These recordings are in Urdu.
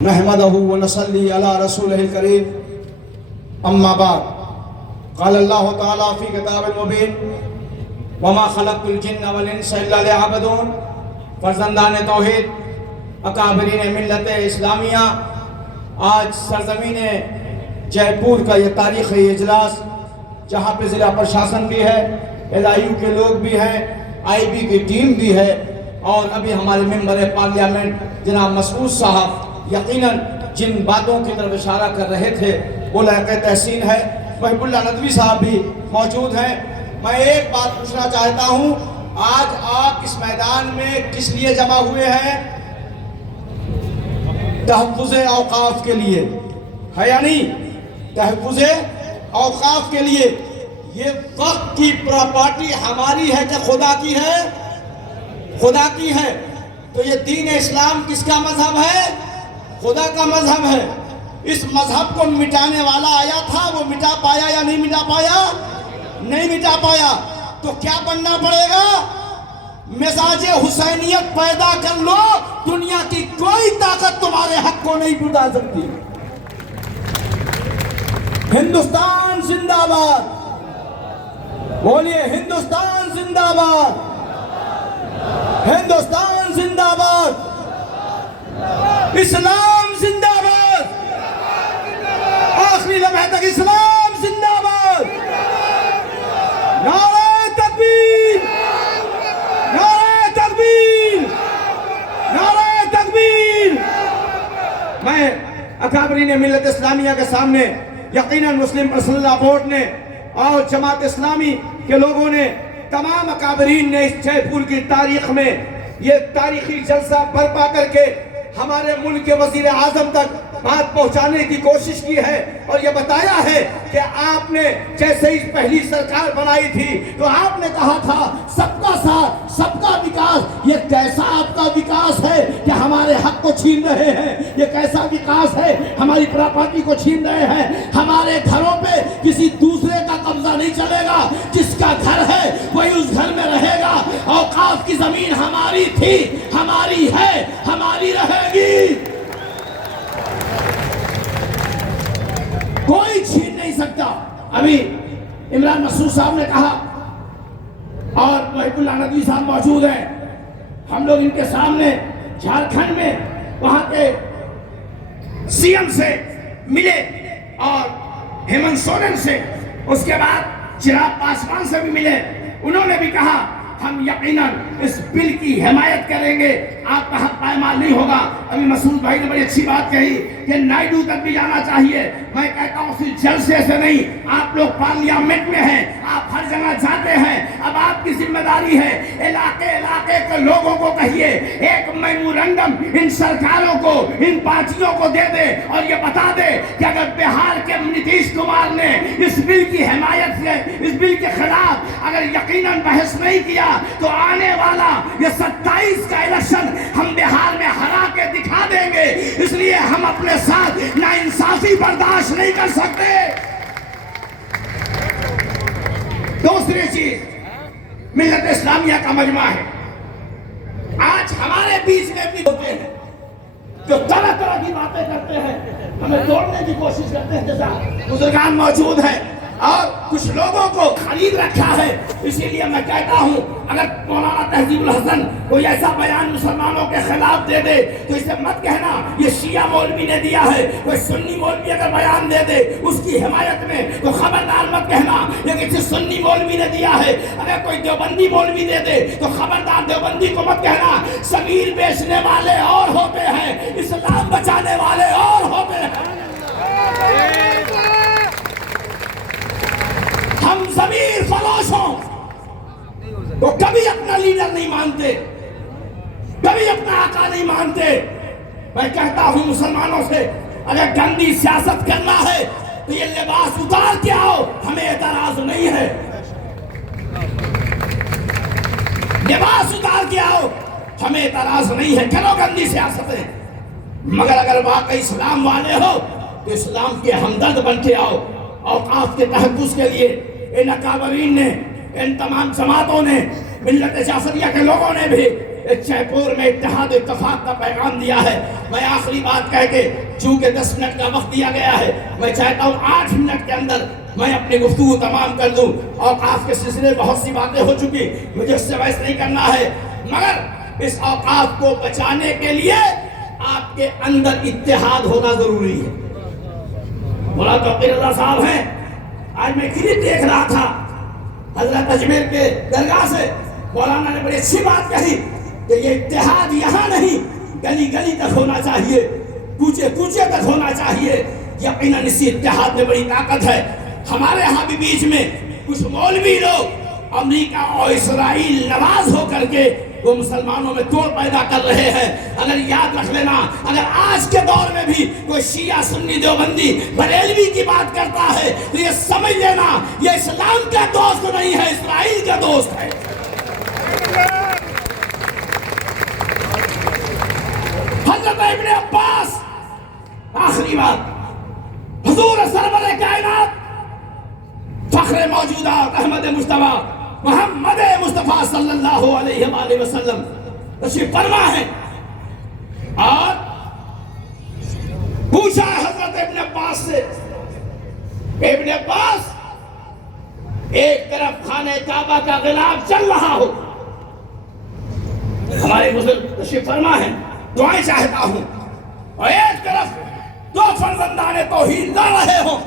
نحمده ونصلي على رسوله الكريم اما بعد قال الله تعالى في كتاب المبين وما خلقت الجن والانس الا ليعبدون فرزندان توحید اکابرین ملت اسلامیہ، آج سرزمین جے پور کا یہ تاریخی اجلاس جہاں پہ ضلع پرشاسن بھی ہے، LIU کے لوگ بھی ہیں، IB کی ٹیم بھی ہے، اور ابھی ہمارے ممبر پارلیمنٹ جناب مسعود صاحب یقیناً جن باتوں کی طرف اشارہ کر رہے تھے وہ لائق تحسین ہے۔ محب اللہ ندوی صاحب بھی موجود ہیں۔ میں ایک بات پوچھنا چاہتا ہوں، آج آپ اس میدان میں کس لیے جمع ہوئے ہیں؟ تحفظ اوقاف کے لیے ہے یا نہیں؟ تحفظ اوقاف کے لیے۔ یہ وقت کی پراپرٹی ہماری ہے کہ خدا کی ہے؟ خدا کی ہے۔ تو یہ دین اسلام کس کا مذہب ہے؟ خدا کا مذہب ہے۔ اس مذہب کو مٹانے والا آیا تھا، وہ مٹا پایا یا نہیں مٹا پایا؟ نہیں مٹا پایا۔ تو کیا بننا پڑے گا؟ مزاج حسینیت پیدا کر لو، دنیا کی کوئی طاقت تمہارے حق کو نہیں مٹا سکتی۔ ہندوستان زندہ باد، بولیے ہندوستان زندہ باد، ہندوستان زندہ باد، اسلام زندہ باد، آخری لمحے تک اسلام زندہ باد، نعرہ تکبیر، نعرہ تکبیر، نعرہ تکبیر۔ میں اکابرین ملت اسلامیہ کے سامنے یقیناً مسلم پرسنل بورڈ نے اور جماعت اسلامی کے لوگوں نے، تمام اکابرین نے اس جے پور کی تاریخ میں یہ تاریخی جلسہ برپا کر کے ہمارے ملک کے وزیر اعظم تک بات پہنچانے کی کوشش کی ہے، اور یہ بتایا ہے کہ آپ نے جیسے ہی پہلی سرکار بنائی تھی تو آپ نے کہا تھا سب کا ساتھ سب کا وکاس۔ یہ کیسا آپ کا وکاس ہے کہ ہمارے حق کو چھین رہے ہیں؟ یہ کیسا وکاس ہے؟ ہماری پراپرٹی کو چھین رہے ہیں۔ ہمارے گھروں پہ کسی دوسرے کا قبضہ نہیں چلے گا، جس کا گھر ہے وہی اس گھر میں رہے گا۔ اوقاف کی زمین ہماری تھی، ہماری ہے، ہماری رہے گی، کوئی چھین نہیں سکتا۔ ابھی عمران مسعود صاحب نے کہا اور محب اللہ ندوی صاحب موجود ہیں، ہم لوگ ان کے سامنے جھارکھنڈ میں وہاں کے CM سے ملے اور ہیمنت سورن سے، اس کے بعد چراغ پاسوان سے بھی ملے۔ انہوں نے بھی کہا ہم یقیناً اس بل کی حمایت کریں گے، آپ کا حق پائمال نہیں ہوگا۔ ابھی مسعود بھائی نے بڑی اچھی بات کہی کہ نائیڈو تک بھی جانا چاہیے۔ میں کہتا ہوں صرف جلسے سے نہیں، آپ لوگ پارلیمنٹ میں ہیں، آپ ہر جگہ جاتے ہیں، اب آپ کی ذمہ داری ہے علاقے علاقے کے لوگوں کو کہیے ایک میمورنڈم ان سرکاروں کو، ان پارٹیوں کو دے دے اور یہ بتا دے کہ اگر بہار کے نتیش کمار نے اس بل کی حمایت سے، اس بل کے خلاف اگر یقیناً بحث نہیں کیا تو آنے والا یہ 27 کا الیکشن ہم بہار میں ہرا کے دکھا دیں گے۔ اس لیے ہم اپنے ساتھ ناانصافی برداشت نہیں کر سکتے۔ دوسری چیز، ملت اسلامیہ کا مجمع ہے۔ آج ہمارے بیچ میں بھی ہوتے ہیں جو طرح طرح کی باتیں کرتے ہیں، ہمیں توڑنے کی کوشش کرتے ہیں، جیسا بزرگان موجود ہیں اور کچھ لوگوں کو خرید رکھا ہے۔ اسی لیے میں کہتا ہوں اگر مولانا تہذیب الحسن کوئی ایسا بیان مسلمانوں کے خلاف دے دے تو اسے مت کہنا یہ شیعہ مولوی نے دیا ہے۔ کوئی سنی مولوی اگر بیان دے دے اس کی حمایت میں تو خبردار مت کہنا یہ کسی سنی مولوی نے دیا ہے۔ اگر کوئی دیوبندی مولوی دے دے تو خبردار دیوبندی کو مت کہنا۔ ضمیر بیچنے والے اور ہوتے ہیں، اسلام بچانے والے اور ہوتے ہیں۔ ہم ضمیر فروش ہوں تو کبھی اپنا لیڈر نہیں مانتے، کبھی اپنا آقا نہیں مانتے۔ میں کہتا ہوں مسلمانوں سے اگر گندی سیاست کرنا ہے تو یہ لباس اتار کے آؤ، ہمیں اعتراض نہیں ہے۔ لباس اتار کے آؤ، ہمیں اعتراض نہیں ہے، کرو گندی سیاستیں، مگر اگر واقعی اسلام والے ہو تو اسلام کے ہمدرد بن کے آؤ۔ اوقاف کے تحفظ کے لیے ان اکابرین نے، ان تمام جماعتوں نے، ملت جعفریہ کے لوگوں نے بھی جے پور میں اتحاد اتفاق کا پیغام دیا ہے. میں آخری بات کہہ کے، چونکہ 10 منٹ کا وقت دیا گیا ہے، میں چاہتا ہوں 8 منٹ کے اندر میں اپنی گفتگو تمام کر دوں. اوقاف کے سلسلے بہت سی باتیں ہو چکی، مجھے اس سے بحث نہیں کرنا ہے، مگر اس اوقاف کو بچانے کے لیے آپ کے اندر اتحاد ہونا ضروری ہے. مولانا توقیر اللہ صاحب ہیں، آج میں کلپ دیکھ رہا تھا حضرت اجمیر کے درگاہ سے، مولانا نے بڑی اچھی بات کہی کہ یہ اتحاد یہاں نہیں، گلی گلی تک ہونا چاہیے، کوچے کوچے تک ہونا چاہیے. یقیناً اسی اتحاد میں بڑی طاقت ہے. ہمارے ہاں بھی بیچ میں کچھ مولوی لوگ امریکہ اور اسرائیل نواز ہو کر کے وہ مسلمانوں میں توڑ پیدا کر رہے ہیں. اگر یاد رکھ لینا، اگر آج کے دور میں بھی کوئی شیعہ سنی دیوبندی بریلوی کی بات کرتا ہے تو یہ سمجھ لینا یہ اسلام کا دوست نہیں ہے، اسرائیل کا دوست ہے. حضرت ابن عباس، آخری بات، حضور سرور کائنات فخر موجودات احمد مصطفیٰ محمد مصطفیٰ صلی اللہ علیہ وآلہ وسلم تشریف فرما ہے، اور پوچھا حضرت ابن عباس سے، ابن عباس ایک طرف خانہ کعبہ کا غلاف چل رہا ہو، ہمارے بزرگ تشریف فرما ہے، دعائیں چاہتا ہوں، اور ایک طرف دو فرزندان توحید لڑ رہے ہوں،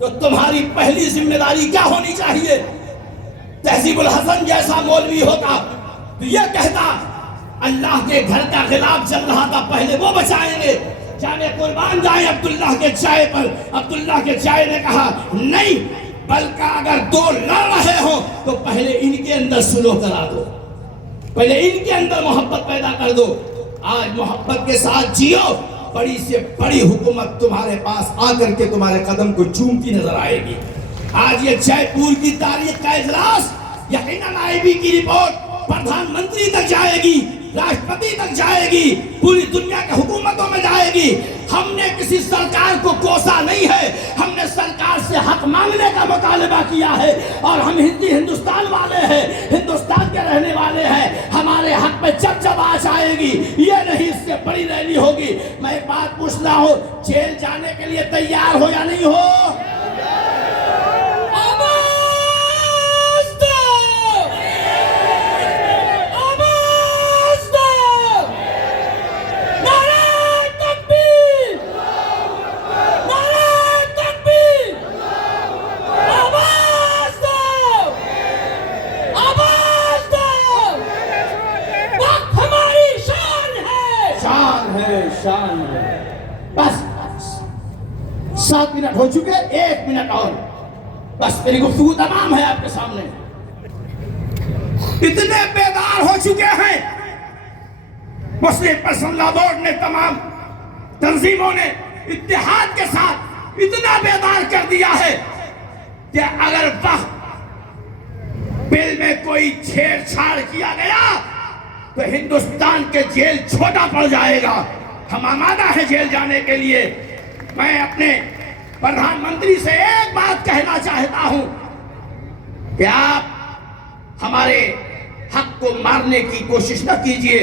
تو تمہاری پہلی ذمہ داری کیا ہونی چاہیے؟ تہذیب الحسن جیسا مولوی ہوتا تو یہ کہتا اللہ کے گھر کا غلاف چل رہا تھا، پہلے وہ بچائیں گے، جانے قربان جائیں عبداللہ کے چائے پر. عبداللہ کے چائے نے کہا نہیں، بلکہ اگر دو لڑ رہے ہوں تو پہلے ان کے اندر سلوح کرا دو، پہلے ان کے اندر محبت پیدا کر دو. آج محبت کے ساتھ جیو، بڑی سے بڑی حکومت تمہارے پاس آ کر کے تمہارے قدم کو چومتی نظر آئے گی. آج یہ جے پور کی تاریخ کا اجلاس یقیناً IB کی رپورٹ پردھان منتری تک جائے گی، راشٹرپتی تک جائے گی، پوری دنیا کے حکومتوں میں جائے گی. ہم نے کسی سرکار کو کوسا نہیں ہے، ہم نے سرکار سے حق مانگنے کا مطالبہ کیا ہے، اور ہم ہندوستان والے ہیں، ہندوستان کے رہنے والے ہیں. ہمارے حق میں جب آواز آئے گی، یہ نہیں اس سے بڑی ریلی ہوگی. میں ایک بات پوچھنا ہوں، جیل جانے کے لیے تیار ہو یا نہیں ہو؟ بس 7 منٹ ہو چکے، 1 منٹ اور، بس میری گفتگو تمام ہے آپ کے سامنے. اتنے بیدار ہو چکے ہیں مسلم پرسنل لا بورڈ نے، تمام تنظیموں نے اتحاد کے ساتھ اتنا بیدار کر دیا ہے کہ اگر وقت بل میں کوئی چھیڑ چھاڑ کیا گیا تو ہندوستان کے جیل چھوٹا پڑ جائے گا. ہم آمادہ ہیں جیل جانے کے لیے. میں اپنے پردھان منتری سے ایک بات کہنا چاہتا ہوں کہ آپ ہمارے حق کو مارنے کی کوشش نہ کیجیے.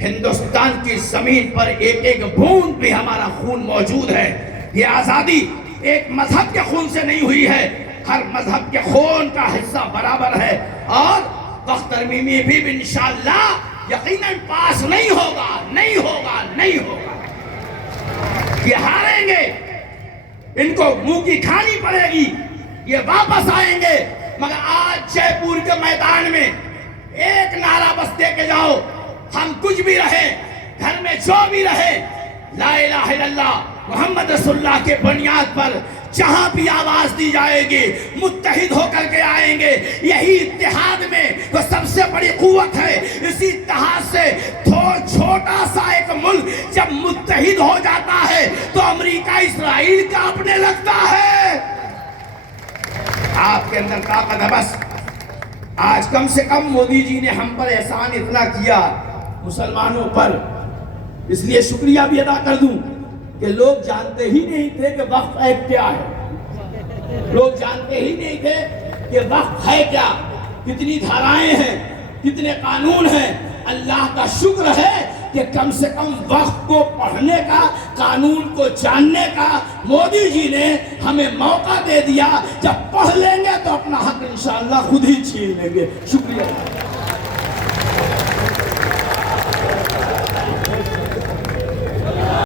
ہندوستان کی زمین پر ایک ایک بوند بھی ہمارا خون موجود ہے. یہ آزادی ایک مذہب کے خون سے نہیں ہوئی ہے، ہر مذہب کے خون کا حصہ برابر ہے، اور وقت ترمیمی بھی انشاءاللہ یقیناً پاس نہیں ہوگا، نہیں ہوگا، نہیں ہوگا. یہ ہاریں گے، ان کو منہ کی کھانی پڑے گی، یہ واپس آئیں گے. مگر آج جے پور کے میدان میں ایک نعرہ بس دے کے جاؤ، ہم کچھ بھی رہے، گھر میں جو بھی رہے، لا الہ الا اللہ محمد رسول اللہ کے بنیاد پر جہاں بھی آواز دی جائے گی متحد ہو کر کے آئیں گے. یہی اتحاد میں وہ سب سے بڑی قوت ہے. اسی اتحاد سے چھوٹا سا ایک ملک جب متحد ہو جاتا ہے تو امریکہ اسرائیل کا اپنے لگتا ہے. آپ کے اندر طاقت ہے. بس آج کم سے کم مودی جی نے ہم پر احسان اتنا کیا مسلمانوں پر، اس لیے شکریہ بھی ادا کر دوں کہ لوگ جانتے ہی نہیں تھے کہ وقف ایکٹ کیا ہے. لوگ جانتے ہی نہیں تھے کہ وقف ہے کیا، کتنی دھارائیں ہیں، کتنے قانون ہیں. اللہ کا شکر ہے کہ کم سے کم وقت کو پڑھنے کا، قانون کو جاننے کا مودی جی نے ہمیں موقع دے دیا. جب پڑھ لیں گے تو اپنا حق انشاءاللہ خود ہی چھین لیں گے. شکریہ.